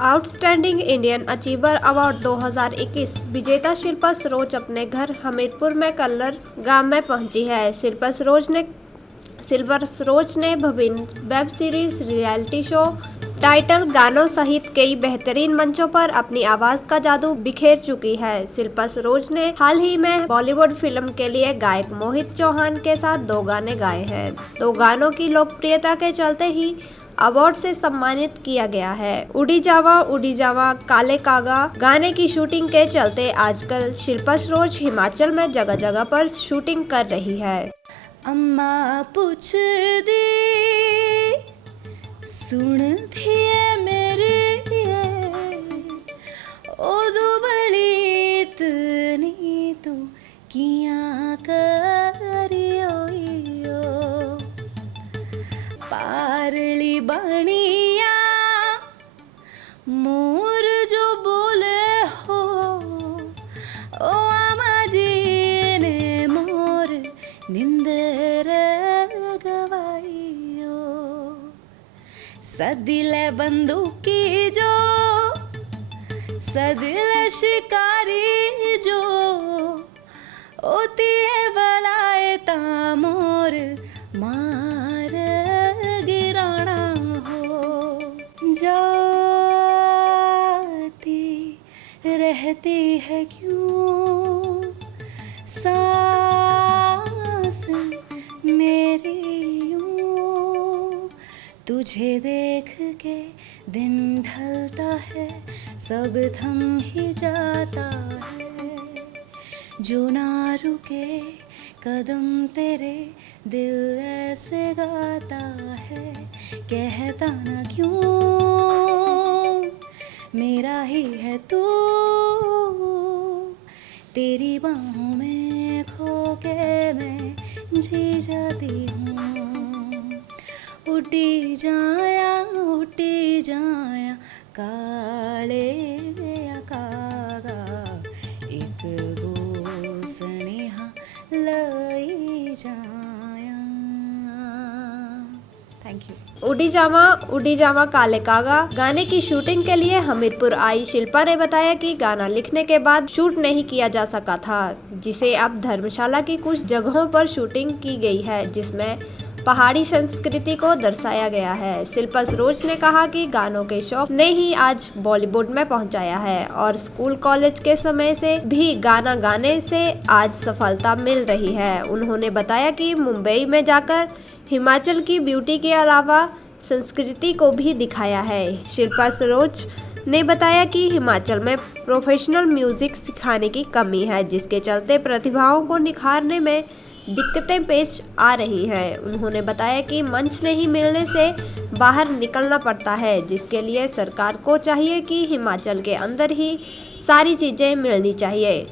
Outstanding Indian achiever award 2021 विजेता शिल्पा सरोज अपने घर हमीरपुर में कल्लर गांव में पहुंची है। शिल्पा सरोज ने विभिन्न web series, reality show, title गानों सहित कई बेहतरीन मंचों पर अपनी आवाज का जादू बिखेर चुकी है। शिल्पा सरोज ने हाल ही में बॉलीवुड फिल्म के लिए गायक मोहित चौहान के साथ 2 गाने गाए हैं। 2 गानों की लोकप्रियता के चलते ही अवार्ड से सम्मानित किया गया है। उड़ी जावा काले कागा गाने की शूटिंग के चलते आजकल शिल्पा सरोज हिमाचल में जगह जगह पर शूटिंग कर रही है। अम्मा पूछ दी सुन थिए मेरी ओ दुबली इतनी तू किया करियो पारली बनिया मोर जो बोले हो ओ आमा जी ने मोर निंदर गवाइयो सदिले बंदूकी जो सदिले शिकारी जो ओती बलाए ता मोर मार गिराना हो जाती रहती है क्यों सांस मेरी यूं तुझे देख के दिन ढलता है सब थम ही जाता है जो ना रुके कदम तेरे दिल ऐसे गाता है कहता ना क्यों मेरा ही है तू तेरी बाहों में खो के मैं जी जाती हूँ उठी जाया काले या कागा एक गोसनेहा लई जाया। Thank you. उड़ी जावा काले कागा गाने की शूटिंग के लिए हमीरपुर आई शिल्पा ने बताया कि गाना लिखने के बाद शूट नहीं किया जा सका था, जिसे अब धर्मशाला की कुछ जगहों पर शूटिंग की गई है, जिसमें पहाड़ी संस्कृति को दर्शाया गया है। शिल्पा सरोज ने कहा कि गानों के शौक ने ही आज बॉलीवुड में पहुंचाया है और स्कूल कॉलेज के समय से भी गाना गाने से आज सफलता मिल रही है। उन्होंने बताया कि मुंबई में जाकर हिमाचल की ब्यूटी के अलावा संस्कृति को भी दिखाया है। शिल्पा सरोज ने बताया कि हिमाचल में प्रोफेशनल म्यूजिक सिखाने की कमी है, जिसके चलते प्रतिभाओं को निखारने में दिक्कतें पेश आ रही हैं। उन्होंने बताया कि मंच नहीं मिलने से बाहर निकलना पड़ता है, जिसके लिए सरकार को चाहिए कि हिमाचल के अंदर ही सारी चीज़ें मिलनी चाहिए।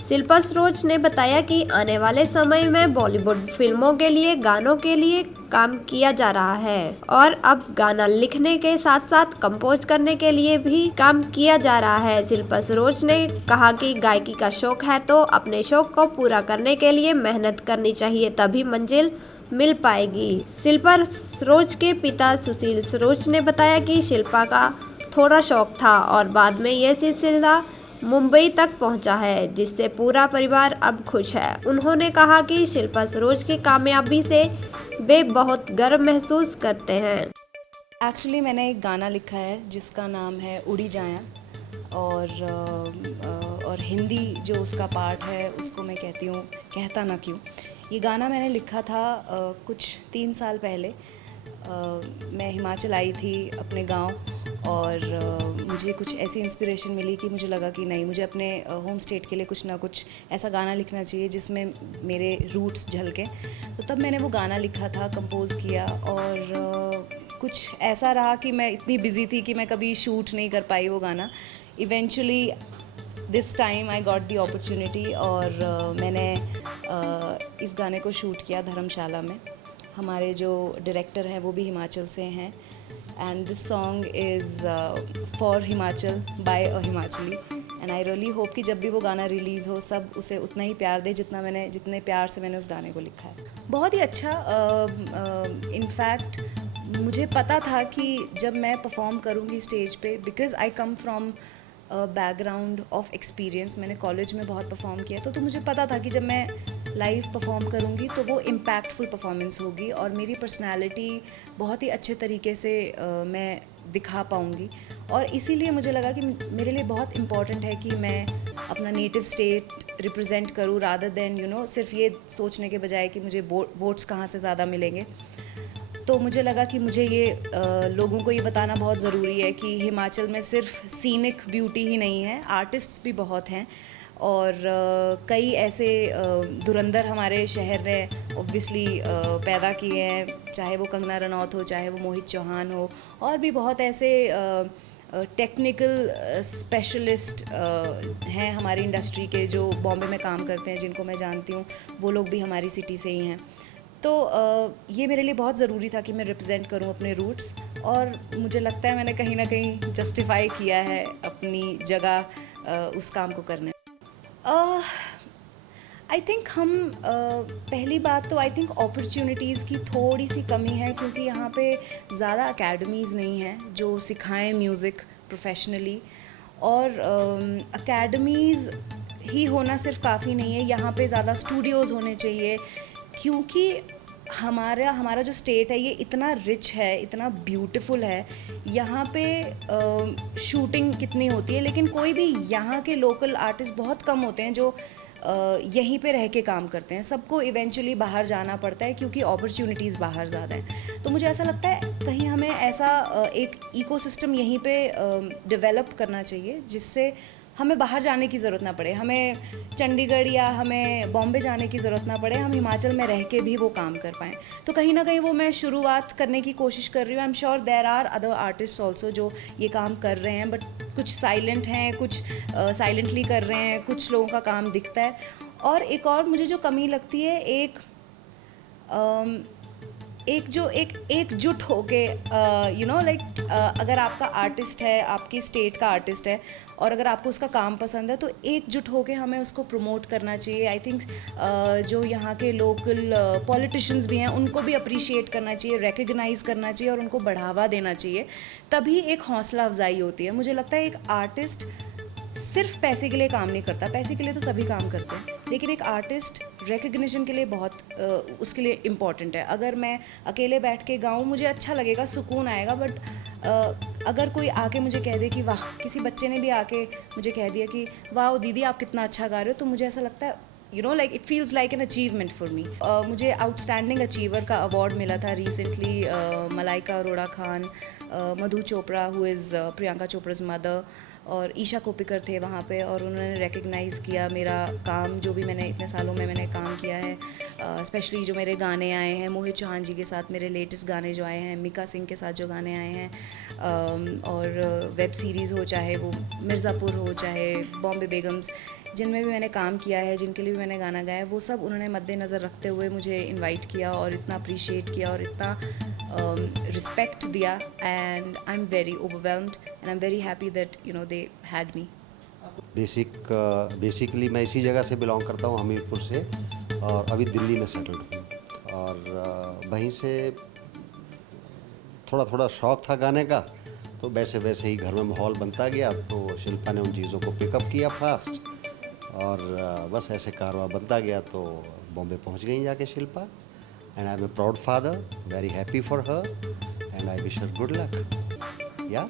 शिल्पा सरोज ने बताया कि आने वाले समय में बॉलीवुड फिल्मों के लिए गानों के लिए काम किया जा रहा है और अब गाना लिखने के साथ साथ कंपोज करने के लिए भी काम किया जा रहा है। शिल्पा सरोज ने कहा कि गायकी का शौक है तो अपने शौक को पूरा करने के लिए मेहनत करनी चाहिए, तभी मंजिल मिल पाएगी। शिल्पा सरोज के पिता सुशील सरोज ने बताया कि शिल्पा का थोड़ा शौक था और बाद में यह सिलसिला मुंबई तक पहुंचा है, जिससे पूरा परिवार अब खुश है। उन्होंने कहा कि शिल्पा सरोज की कामयाबी से वे बहुत गर्व महसूस करते हैं। एक्चुअली मैंने एक गाना लिखा है जिसका नाम है उड़ी जाया और हिंदी जो उसका पार्ट है उसको मैं कहती हूँ कहता ना क्यों। ये गाना मैंने लिखा था कुछ 3 साल पहले। मैं हिमाचल आई थी अपने गांव और मुझे कुछ ऐसी इंस्पिरेशन मिली कि मुझे लगा कि नहीं, मुझे अपने होम स्टेट के लिए कुछ ना कुछ ऐसा गाना लिखना चाहिए जिसमें मेरे रूट्स झलकें। तो तब मैंने वो गाना लिखा था, कंपोज़ किया और कुछ ऐसा रहा कि मैं इतनी बिज़ी थी कि मैं कभी शूट नहीं कर पाई वो गाना। Eventually this time I got the opportunity और मैंने इस गाने को शूट किया धर्मशाला में। हमारे जो डायरेक्टर हैं वो भी हिमाचल से हैं and this song is for Himachal by a Himachali and I really hope कि जब भी वो गाना रिलीज़ हो सब उसे उतना ही प्यार दे जितने प्यार से मैंने उस गाने को लिखा है। बहुत ही अच्छा, इनफैक्ट मुझे पता था कि जब मैं परफॉर्म करूँगी स्टेज पे, because I come from background of experience, मैंने कॉलेज में बहुत परफॉर्म किया तो मुझे पता था कि जब मैं लाइव परफॉर्म करूँगी तो वो इम्पैक्टफुल परफॉर्मेंस होगी और मेरी पर्सनालिटी बहुत ही अच्छे तरीके से मैं दिखा पाऊँगी। और इसीलिए मुझे लगा कि मेरे लिए बहुत इम्पॉर्टेंट है कि मैं अपना नेटिव स्टेट रिप्रेजेंट करूँ, रादर देन सिर्फ ये सोचने के बजाय कि मुझे वोट्स कहाँ से ज़्यादा मिलेंगे। तो मुझे लगा कि मुझे ये लोगों को ये बताना बहुत ज़रूरी है कि हिमाचल में सिर्फ सीनिक ब्यूटी ही नहीं है, आर्टिस्ट्स भी बहुत हैं और कई ऐसे धुरंधर हमारे शहर ने ऑब्वियसली पैदा किए हैं, चाहे वो कंगना रनौत हो, चाहे वो मोहित चौहान हो, और भी बहुत ऐसे टेक्निकल स्पेशलिस्ट हैं हमारी इंडस्ट्री के जो बॉम्बे में काम करते हैं, जिनको मैं जानती हूँ, वो लोग भी हमारी सिटी से ही हैं। तो ये मेरे लिए बहुत ज़रूरी था कि मैं रिप्रेजेंट करूं अपने रूट्स, और मुझे लगता है मैंने कहीं ना कहीं जस्टिफाई किया है अपनी जगह उस काम को करने। आई थिंक हम पहली बात तो आई थिंक अपॉर्चुनिटीज़ की थोड़ी सी कमी है, क्योंकि यहाँ पे ज़्यादा अकेडमीज़ नहीं हैं जो सिखाएं म्यूज़िक प्रोफेशनली, और अकेडमीज़ ही होना सिर्फ काफ़ी नहीं है, यहाँ पे ज़्यादा स्टूडियोज़ होने चाहिए, क्योंकि हमारा जो स्टेट है ये इतना रिच है, इतना ब्यूटीफुल है। यहाँ पे शूटिंग कितनी होती है, लेकिन कोई भी यहाँ के लोकल आर्टिस्ट बहुत कम होते हैं जो यहीं पे रह के काम करते हैं। सबको इवेंचुअली बाहर जाना पड़ता है क्योंकि अपॉर्चुनिटीज़ बाहर ज़्यादा हैं। तो मुझे ऐसा लगता है कहीं हमें ऐसा एक इकोसिस्टम यहीं पे डेवलप करना चाहिए जिससे हमें बाहर जाने की ज़रूरत ना पड़े, हमें चंडीगढ़ या हमें बॉम्बे जाने की ज़रूरत ना पड़े, हम हिमाचल में रह के भी वो काम कर पाएँ। तो कहीं ना कहीं वो मैं शुरुआत करने की कोशिश कर रही हूँ। I am sure there are other artist also जो ये काम कर रहे हैं, बट कुछ साइलेंट हैं, कुछ साइलेंटली कर रहे हैं, कुछ लोगों का काम दिखता है। और एक और मुझे जो कमी लगती है, एकजुट होके अगर आपका आर्टिस्ट है, आपकी स्टेट का आर्टिस्ट है, और अगर आपको उसका काम पसंद है तो एकजुट होके हमें उसको प्रमोट करना चाहिए। आई थिंक जो यहाँ के लोकल पॉलिटिशियंस भी हैं उनको भी अप्रिशिएट करना चाहिए, रिकग्नाइज़ करना चाहिए और उनको बढ़ावा देना चाहिए, तभी एक हौसला अफजाई होती है। मुझे लगता है एक आर्टिस्ट सिर्फ पैसे के लिए काम नहीं करता, पैसे के लिए तो सभी काम करते हैं, लेकिन एक आर्टिस्ट रिकग्निशन के लिए बहुत उसके लिए इम्पॉर्टेंट है। अगर मैं अकेले बैठ के गाऊँ मुझे अच्छा लगेगा, सुकून आएगा, बट अगर कोई आके मुझे कह दे कि वाह, किसी बच्चे ने भी आके मुझे कह दिया कि वाह दीदी आप कितना अच्छा गा रहे हो, तो मुझे ऐसा लगता है it feels like an achievement for me. मुझे आउटस्टैंडिंग अचीवर का अवार्ड मिला था recently, Malaika Arora Khan, Madhu Chopra who is Priyanka Chopra's mother, और ईशा कोपिकर थे वहाँ पे, और उन्होंने रिकग्नाइज़ किया मेरा काम, जो भी मैंने इतने सालों में मैंने काम किया है, स्पेशली जो मेरे गाने आए हैं मोहित चौहान जी के साथ, मेरे लेटेस्ट गाने जो आए हैं, मिका सिंह के साथ जो गाने आए हैं, और वेब सीरीज़ हो, चाहे वो मिर्ज़ापुर हो, चाहे बॉम्बे बेगम्स, जिनमें भी मैंने काम किया है, जिनके लिए भी मैंने गाना गाया है, वो सब उन्होंने मद्देनज़र रखते हुए मुझे इनवाइट किया और इतना अप्रिशिएट किया और इतना रिस्पेक्ट दिया, and I am very overwhelmed and I am very happy that they had me. Basically मैं इसी जगह से बिलोंग करता हूँ, हमीरपुर से, और अभी दिल्ली में सेटल्ड हूँ, और वहीं से थोड़ा थोड़ा शौक़ था गाने का, तो वैसे वैसे ही घर में माहौल बनता गया, तो शिल्पा ने उन चीज़ों को पिकअप किया फास्ट, और बस ऐसे कारवां बनता गया, तो बॉम्बे पहुंच गई जाके Shilpa, and I am a proud father, very happy for her, and I wish her good luck. या